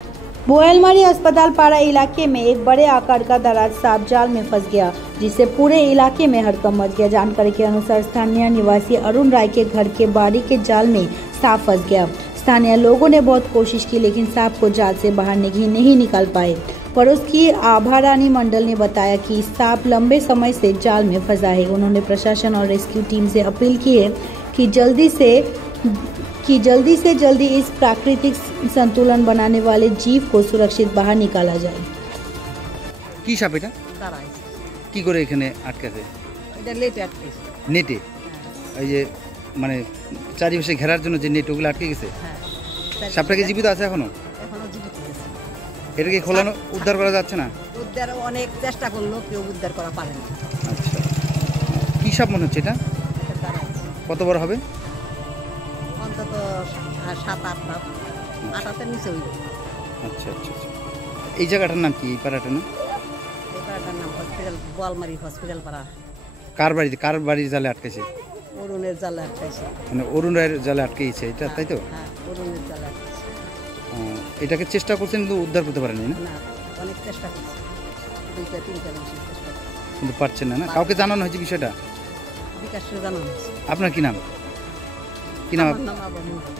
बोयलमारी अस्पताल पारा इलाके में एक बड़े आकार का दराज सांप जाल में फंस गया, जिससे पूरे इलाके में हड़कंप मच गया। जानकारी के अनुसार स्थानीय निवासी अरुण राय के घर के बाड़ी के जाल में सांप फंस गया। स्थानीय लोगों ने बहुत कोशिश की, लेकिन सांप को जाल से बाहर नहीं निकाल पाए। पड़ोस की आभा रानी मंडल ने बताया कि सांप लंबे समय से जाल में फंसा है। उन्होंने प्रशासन और रेस्क्यू टीम से अपील की है कि जल्दी से जल्दी इस प्राकृतिक संतुलन बनाने वाले जीव को सुरक्षित बाहर निकाला जाए। কি সাপ এটা? কি করে এখানে আটকাছে? এটা লেটে আটকেছে। নেটে? এই যে মানে চারিপাশে ঘেরার জন্য যে নেট ওগুলো আটকে গেছে? হ্যাঁ। সাপটা কি জীবিত আছে এখনো? এখনো জীবিত আছে। এটাকে খোলানো উদ্ধার করা যাচ্ছে না? উদ্ধার অনেক চেষ্টা করলো, কেউ উদ্ধার করা পারে না। আচ্ছা, কি সাপ মনে হচ্ছে এটা? কত বড় হবে? অন্তত 7-8 ফুট, 8-8 নিচে হইবে। আচ্ছা আচ্ছা আচ্ছা। এই জায়গাটার নাম কি, এই পাড়াটার নাম? এই পাড়াটার নাম হসপিটাল, বোয়ালমারি হসপিটাল পাড়া। কার বাড়ির জালে আটকেছে? অরুণের জালে আটকাইছে। মানে অরুণ রায়ের জালে আটকেছে এটা, তাই তো? হ্যাঁ, অরুণের জালে আটকাইছে। এটাকে চেষ্টা করছেন কিন্তু উদ্ধার করতে পারেনি না? না, অনেক চেষ্টা করছে, 2-3টা বেশি চেষ্টা করছে, কিন্তু পারছেন না। কাউকে জানানো হয়েছে বিষয়টা? বিকাশে জানানো হয়েছে। আপনার কি নাম? কি নাম? আমার নাম আবু মুন্না।